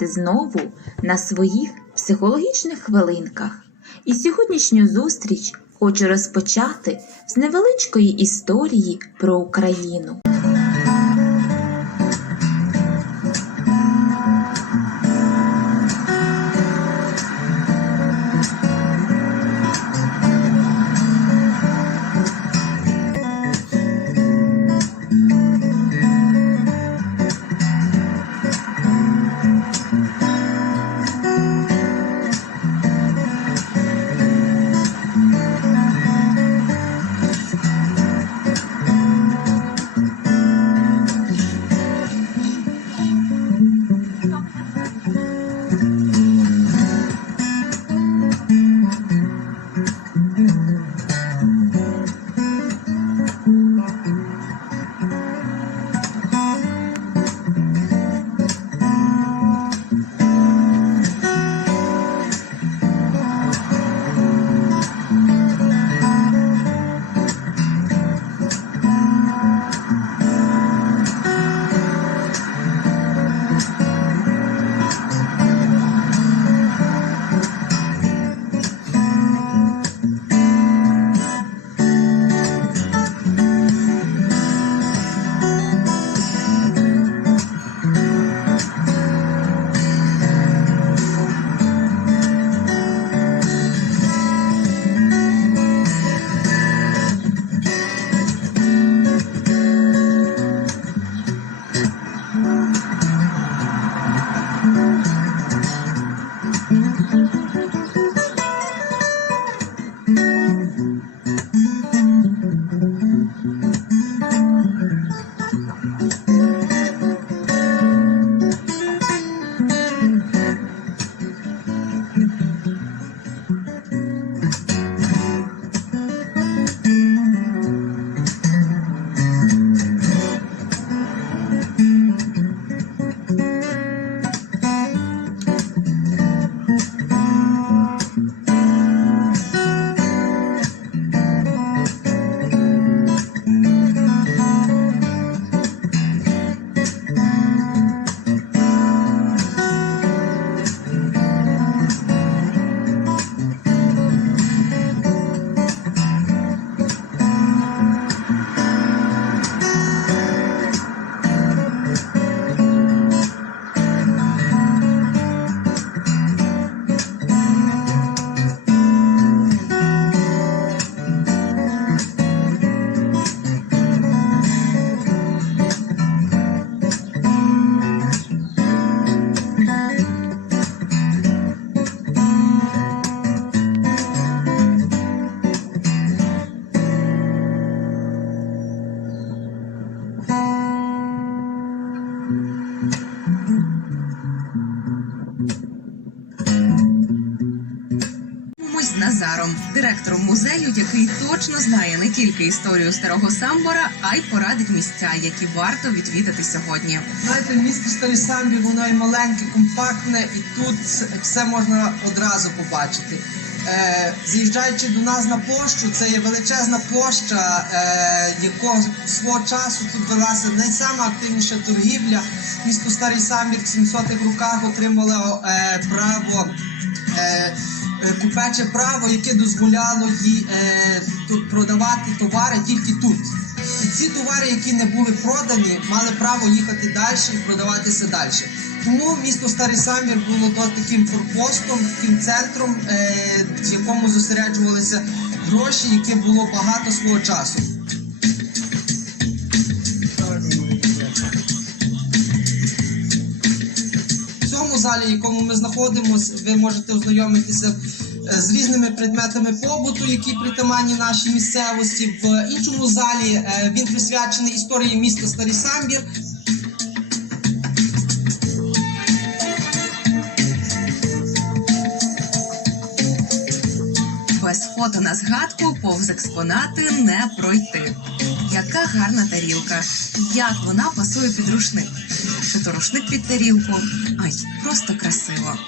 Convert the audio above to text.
знову на своїх психологічних хвилинках. І сьогоднішню зустріч хочу розпочати з невеличкої історії про Україну. Який точно знає не тільки історію старого самбора, а й порадить місця, які варто відвідати сьогодні. Знаєте, місто Старий Самбір, воно і маленьке, компактне, і тут все можна одразу побачити. Е, заїжджаючи до нас на площу, це є величезна площа, е, якого свого часу тут велася найсама активніша торгівля. Місто Старий Самбір в 700-х роках отримало е, право. Е, Купече право, яке дозволяло їй е, продавати товари тільки тут. І ці товари, які не були продані, мали право їхати далі і продаватися далі. Тому місто Старий Самір було до таким форпостом, таким центром, е, в якому зосереджувалися гроші, яке було багато свого часу. В залі, в якому ми знаходимося, ви можете ознайомитися е, з різними предметами побуту, які притаманні нашій місцевості. В іншому залі е, він присвячений історії міста Старий Самбір. Без фото на згадку повз експонати не пройти. Яка гарна тарілка! Як вона пасує під рушник? Чи то рушник під тарілку? Ай, просто красиво.